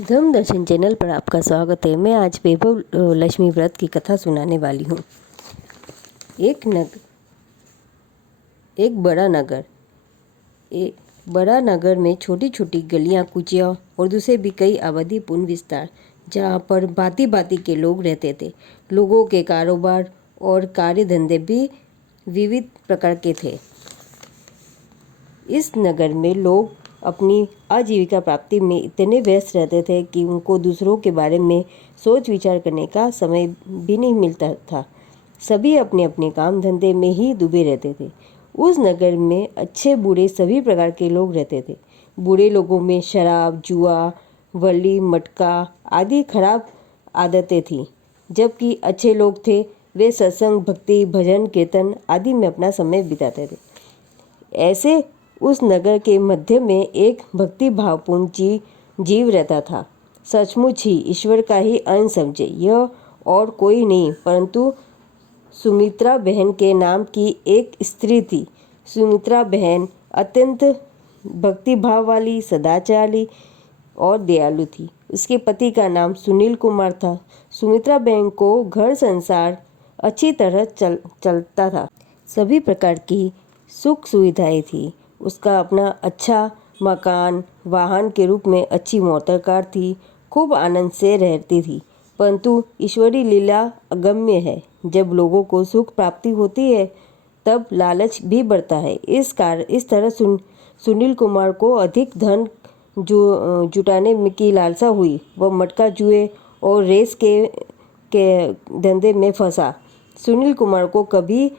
धर्म दर्शन चैनल पर आपका स्वागत है। मैं आज वैभव लक्ष्मी व्रत की कथा सुनाने वाली हूँ। एक बड़ा नगर में छोटी छोटी गलियाँ, कुचियाँ और दूसरे भी कई आबादीपूर्ण विस्तार, जहाँ पर भांति भांति के लोग रहते थे। लोगों के कारोबार और कार्य धंधे भी विविध प्रकार के थे। इस नगर में लोग अपनी आजीविका प्राप्ति में इतने व्यस्त रहते थे कि उनको दूसरों के बारे में सोच विचार करने का समय भी नहीं मिलता था। सभी अपने अपने काम धंधे में ही डूबे रहते थे। उस नगर में अच्छे बुरे सभी प्रकार के लोग रहते थे। बुरे लोगों में शराब, जुआ, वली, मटका आदि खराब आदतें थीं, जबकि अच्छे लोग थे वे सत्संग, भक्ति, भजन, कीर्तन आदि में अपना समय बिताते थे। ऐसे उस नगर के मध्य में एक भक्ति भावपूर्ण जीव रहता था। सचमुच ही ईश्वर का ही अंश समझे, यह और कोई नहीं परंतु सुमित्रा बहन के नाम की एक स्त्री थी। सुमित्रा बहन अत्यंत भक्ति भाव वाली, सदाचारी और दयालु थी। उसके पति का नाम सुनील कुमार था। सुमित्रा बहन को घर संसार अच्छी तरह चलता था। सभी प्रकार की सुख सुविधाएं थी। उसका अपना अच्छा मकान, वाहन के रूप में अच्छी मोटर कार थी। खूब आनंद से रहती थी। परंतु ईश्वरी लीला अगम्य है। जब लोगों को सुख प्राप्ति होती है तब लालच भी बढ़ता है। इस तरह सुनील कुमार को अधिक धन जुटाने की लालसा हुई। वह मटका, जुए और रेस के धंधे में फंसा। सुनील कुमार को कभी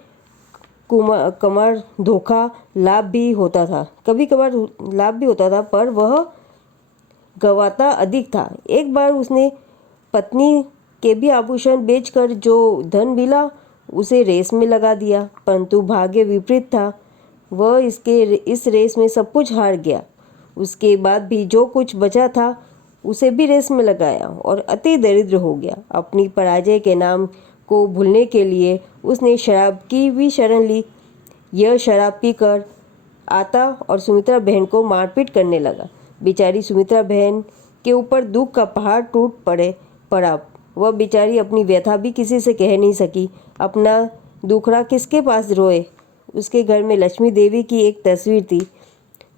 कभार धोखा लाभ भी होता था, पर वह गवाता अधिक था। एक बार उसने पत्नी के भी आभूषण बेचकर जो धन मिला उसे रेस में लगा दिया, परंतु भाग्य विपरीत था। वह इस रेस में सब कुछ हार गया। उसके बाद भी जो कुछ बचा था उसे भी रेस में लगाया और अति दरिद्र हो गया। अपनी पराजय के नाम को भूलने के लिए उसने शराब की भी शरण ली। यह शराब पीकर आता और सुमित्रा बहन को मारपीट करने लगा। बेचारी सुमित्रा बहन के ऊपर दुख का पहाड़ टूट पड़ा। वह बेचारी अपनी व्यथा भी किसी से कह नहीं सकी। अपना दुखड़ा किसके पास रोए। उसके घर में लक्ष्मी देवी की एक तस्वीर थी।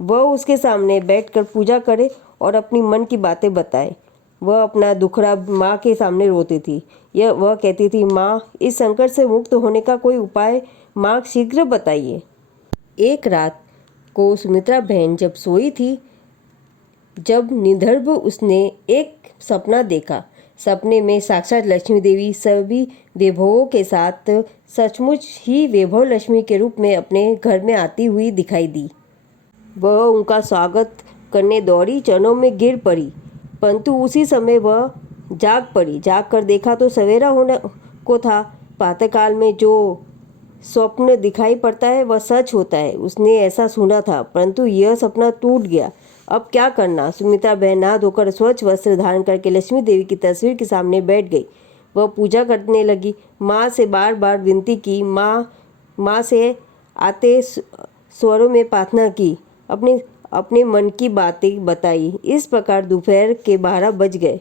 वह उसके सामने बैठकर पूजा करे और अपनी मन की बातें बताए। वह अपना दुखड़ा माँ के सामने रोती थी। वह कहती थी, माँ, इस संकट से मुक्त होने का कोई उपाय माँ शीघ्र बताइए। एक रात को सुमित्रा बहन जब सोई थी, जब निधर्भ उसने एक सपना देखा। सपने में साक्षात लक्ष्मी देवी सभी वैभवों के साथ सचमुच ही वैभव लक्ष्मी के रूप में अपने घर में आती हुई दिखाई दी। वह उनका स्वागत करने दौड़ी, चरणों में गिर पड़ी, परंतु उसी समय वह जाग पड़ी। जाग कर देखा तो सवेरा होने को था। प्रातःकाल में जो स्वप्न दिखाई पड़ता है वह सच होता है, उसने ऐसा सुना था, परंतु यह सपना टूट गया। अब क्या करना। सुमित्रा बहन नहा धोकर स्वच्छ वस्त्र धारण करके लक्ष्मी देवी की तस्वीर के सामने बैठ गई। वह पूजा करने लगी। माँ से बार बार विनती की। माँ से आते स्वरों में प्रार्थना की। अपने मन की बातें बताई। इस प्रकार दोपहर के 12 बज गए।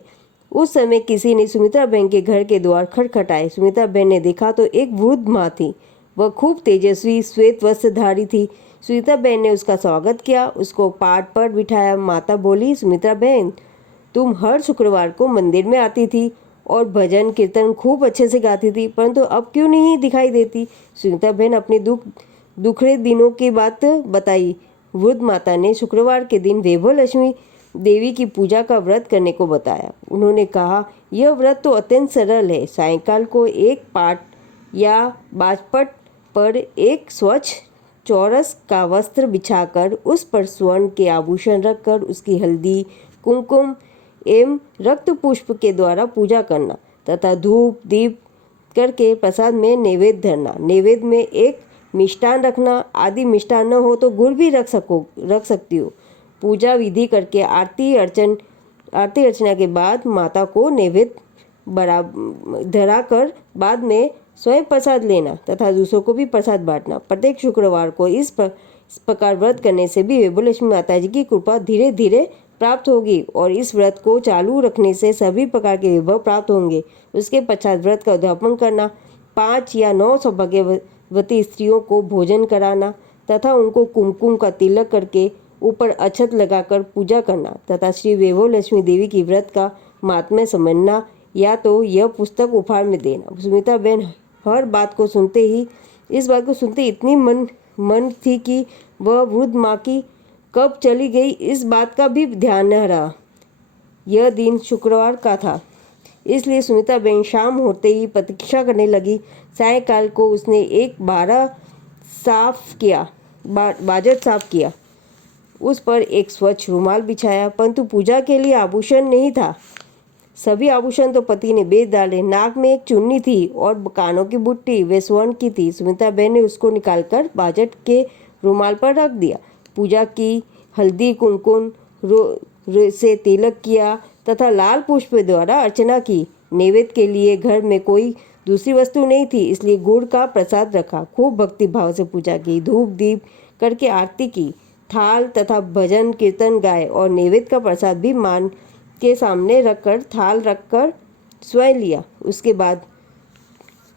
उस समय किसी ने सुमित्रा बहन के घर के द्वार खटखटाए। सुमित्रा बहन ने देखा तो एक वृद्ध माँ थी। वह खूब तेजस्वी श्वेत वस्त्रधारी थी। सुमित्रा बहन ने उसका स्वागत किया, उसको पाट पर बिठाया। माता बोली, सुमित्रा बहन, तुम हर शुक्रवार को मंदिर में आती थी और भजन कीर्तन खूब अच्छे से गाती थी, परंतु अब क्यों नहीं दिखाई देती। सुमित्रा बहन अपने दुखड़े दिनों की बात बताई। वृद्ध माता ने शुक्रवार के दिन वैभव लक्ष्मी देवी की पूजा का व्रत करने को बताया। उन्होंने कहा, यह व्रत तो अत्यंत सरल है। सायंकाल को एक पाट या बाजपट पर एक स्वच्छ चौरस का वस्त्र बिछाकर उस पर स्वर्ण के आभूषण रखकर उसकी हल्दी, कुमकुम एवं रक्त पुष्प के द्वारा पूजा करना तथा धूप दीप करके प्रसाद में नैवेद्य धरना। नैवेद्य में एक मिष्टान रखना। आदि मिष्टान न हो तो गुड़ भी रख सकती हो। पूजा विधि करके आरती अर्चना के बाद माता को नैवेद्य धराकर बाद में स्वयं प्रसाद लेना तथा दूसरों को भी प्रसाद बांटना। प्रत्येक शुक्रवार को इस प्रकार व्रत करने से भी वैभव लक्ष्मी माता जी की कृपा धीरे धीरे प्राप्त होगी और इस व्रत को चालू रखने से सभी प्रकार के विभव प्राप्त होंगे। उसके पश्चात व्रत का उद्यापन करना, 5 या 9 सौभाग्यवती स्त्रियों को भोजन कराना तथा उनको कुमकुम का तिलक करके ऊपर अक्षत लगाकर पूजा करना तथा श्री वैभव लक्ष्मी देवी की व्रत का महात्म्य समझना या तो यह पुस्तक उपहार में देना। सुमित्रा बहन हर बात को सुनते ही इस बात को सुनते इतनी मन थी कि वह वृद्ध माँ की कब चली गई इस बात का भी ध्यान न रहा। यह दिन शुक्रवार का था, इसलिए सुमित्रा बहन शाम होते ही प्रतीक्षा करने लगी। सायंकाल को उसने एक बाजट साफ किया, उस पर एक स्वच्छ रुमाल बिछाया, परंतु पूजा के लिए आभूषण नहीं था। सभी आभूषण तो पति ने बेच डाले। नाक में एक चुन्नी थी और कानों की बुट्टी वे स्वर्ण की थी। सुमित्रा बहन ने उसको निकालकर बाजट के रुमाल पर रख दिया। पूजा की, हल्दी कुमकुम से तिलक किया तथा लाल पुष्प द्वारा अर्चना की। नैवेद्य के लिए घर में कोई दूसरी वस्तु नहीं थी, इसलिए गुड़ का प्रसाद रखा। खूब भक्ति भाव से पूजा की, धूप दीप करके आरती की, थाल तथा भजन कीर्तन गाए और नैवेद्य का प्रसाद भी मान के सामने रखकर थाल रखकर स्वयं लिया। उसके बाद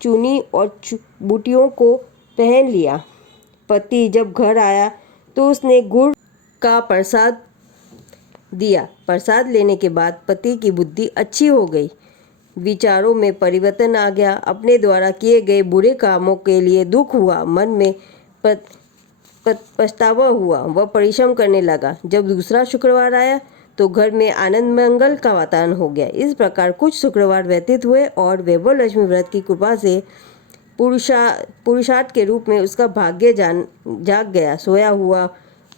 चुनी और बूटियों को पहन लिया। पति जब घर आया तो उसने गुड़ का प्रसाद दिया। प्रसाद लेने के बाद पति की बुद्धि अच्छी हो गई, विचारों में परिवर्तन आ गया। अपने द्वारा किए गए बुरे कामों के लिए दुख हुआ, मन में पछतावा हुआ। वह परिश्रम करने लगा। जब दूसरा शुक्रवार आया तो घर में आनंद मंगल का वातावरण हो गया। इस प्रकार कुछ शुक्रवार व्यतीत हुए और वैभव लक्ष्मी व्रत की कृपा से पुरुषार्थ के रूप में उसका भाग्य जाग गया। सोया हुआ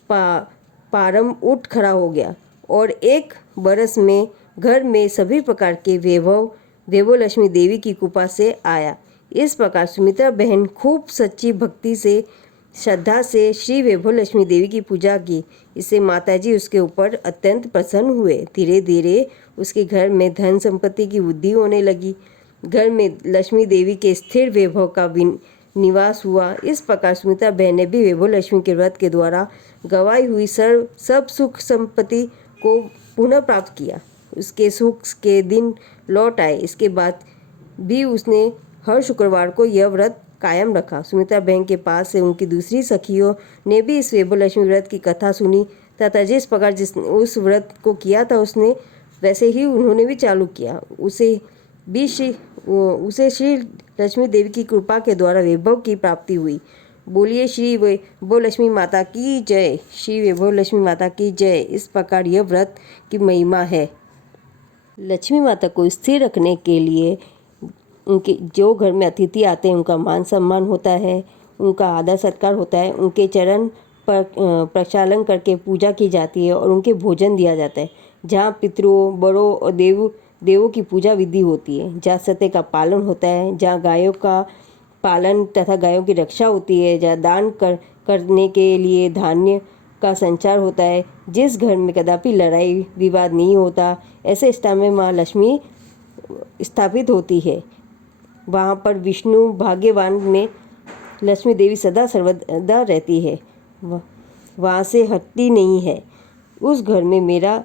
पारम उठ खड़ा हो गया और 1 बरस में घर में सभी प्रकार के वैभव लक्ष्मी देवी की कृपा से आया। इस प्रकार सुमित्रा बहन खूब सच्ची भक्ति से, श्रद्धा से श्री वैभव लक्ष्मी देवी की पूजा की। इससे माताजी उसके ऊपर अत्यंत प्रसन्न हुए। धीरे धीरे उसके घर में धन संपत्ति की वृद्धि होने लगी। घर में लक्ष्मी देवी के स्थिर वैभव का निवास हुआ। इस प्रकार सुमित्रा बहन ने भी वैभव लक्ष्मी के व्रत के द्वारा गवाई हुई सब सुख संपत्ति को पुनः प्राप्त किया। उसके सुख के दिन लौट आए। इसके बाद भी उसने हर शुक्रवार को यह व्रत कायम रखा। सुमित्रा बहन के पास से उनकी दूसरी सखियों ने भी इस वैभव लक्ष्मी व्रत की कथा सुनी तथा जिस प्रकार जिसने उस व्रत को किया था उसने वैसे ही उन्होंने भी चालू किया। उसे श्री लक्ष्मी देवी की कृपा के द्वारा वैभव की प्राप्ति हुई। बोलिए श्री वैभव लक्ष्मी माता की जय, श्री वैभव लक्ष्मी माता की जय। इस प्रकार यह व्रत की महिमा है। लक्ष्मी माता को स्थिर रखने के लिए उनके जो घर में अतिथि आते हैं उनका मान सम्मान होता है, उनका आदर सत्कार होता है, उनके चरण पर प्रक्षालन करके पूजा की जाती है और उनके भोजन दिया जाता है। जहाँ पितरों, बड़ों और देवों की पूजा विधि होती है, जहाँ सत्य का पालन होता है, जहाँ गायों का पालन तथा गायों की रक्षा होती है, जहाँ दान करने के लिए धान्य का संचार होता है, जिस घर में कदापि लड़ाई विवाद नहीं होता, ऐसे स्थान में माँ लक्ष्मी स्थापित होती है। वहाँ पर विष्णु भाग्यवान में लक्ष्मी देवी सदा सर्वदा रहती है, वहाँ से हटती नहीं है। उस घर में मेरा